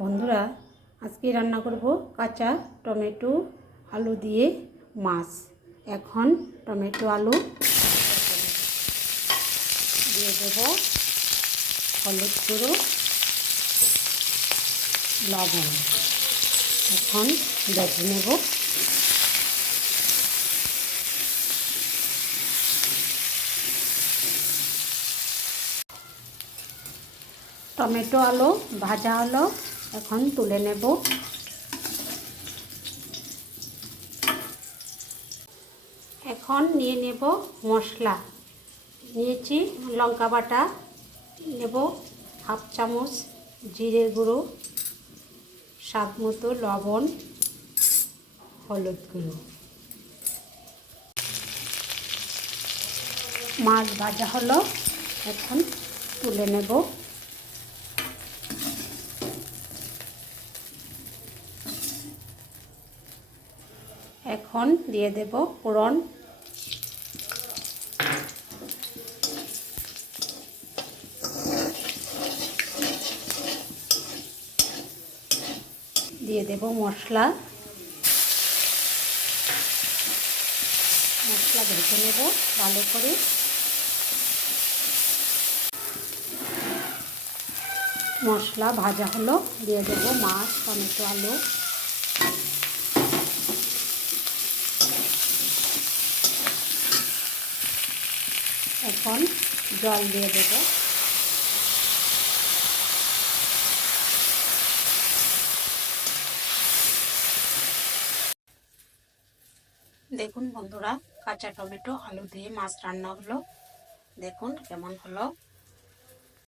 বন্ধুরা, আজকে রান্না করব কাঁচা টমেটো আলু দিয়ে মাছ। এখন টমেটো আলু দিয়ে দেব হলুদ গুঁড়ো, লবণ। এখন ভেজে নেব। টমেটো আলু ভাজা হলো, এখন তুলে নেব। এখন নিয়ে নেব মশলা। নিয়েছি লঙ্কা বাটা, নেব হাফ চামচ জিরে গুঁড়ো, স্বাদ মতো লবণ, হলুদ গুঁড়ো। মাছ ভাজা হলো, এখন তুলে নেব। এখন দিয়ে দেব ফোড়ন। দিয়ে দেব মশলা। মশলা ভেজে নেব ভালো করে। মশলা ভাজা হলো, দিয়ে দেব মাছ, টমেটো আলু। এখন জল দিয়ে দেব। দেখুন বন্ধুরা, কাঁচা টমেটো আলু দিয়ে মাছ রান্না হলো। দেখুন কেমন হলো।